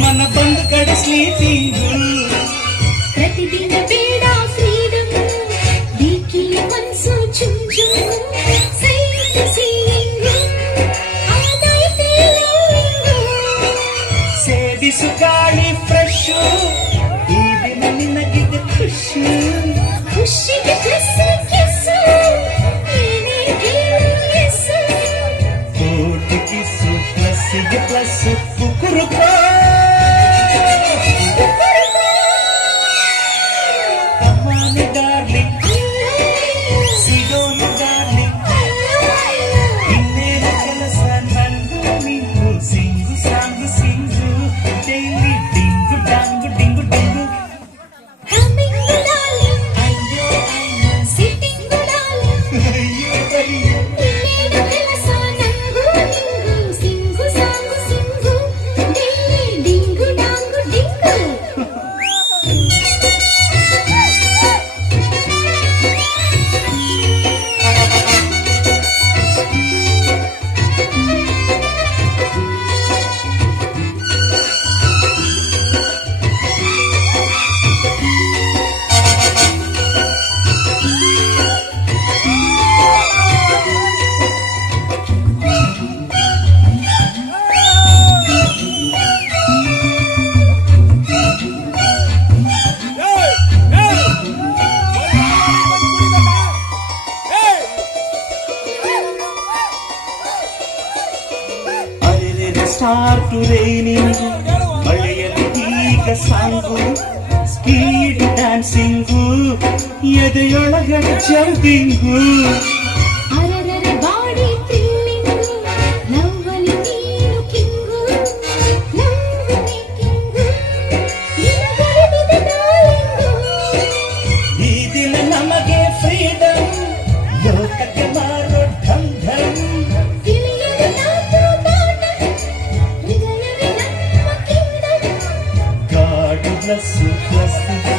మన ಬಂದು ಕಡೆ ಸ್ಲೀಪಿಂಗ್ ಪ್ರತಿದಿನ ಬೇಡ ಫ್ರೀಡಮ್ ವೀಕಿಲಿ ಮನ್ಸು ಚುಮ್ ಚುಮ್ ಸೈಟ್ ಸೀಯಿಂಗ್ ಆದೈತೆ ಲವಿಂಗ್ ಸೇವಿಸು ಗಾಳಿ ಫ್ರೆಶ್ ಈ ದಿನ ನಿನಗಿದೆ ಖುಷಿ ಖುಷಿಗೆ ಪ್ಲಸ್ ಕಿಸ್ಸು ಏನೇ ಹೇಳು ಎಸ್ ಕೋಟಿ ಕಿಸು ಪ್ಲಸ್ಸಿಗೆ ಪ್ಲಸ್ ಅರೆ ಸ್ಟಾರ್ಟ್ ರೈನಿಂಗ್ ಮಳೆಯಲ್ಲಿ ಈಗ song speed dancing ಎದೆಯೊಳಗಡೆ jumping las hojas de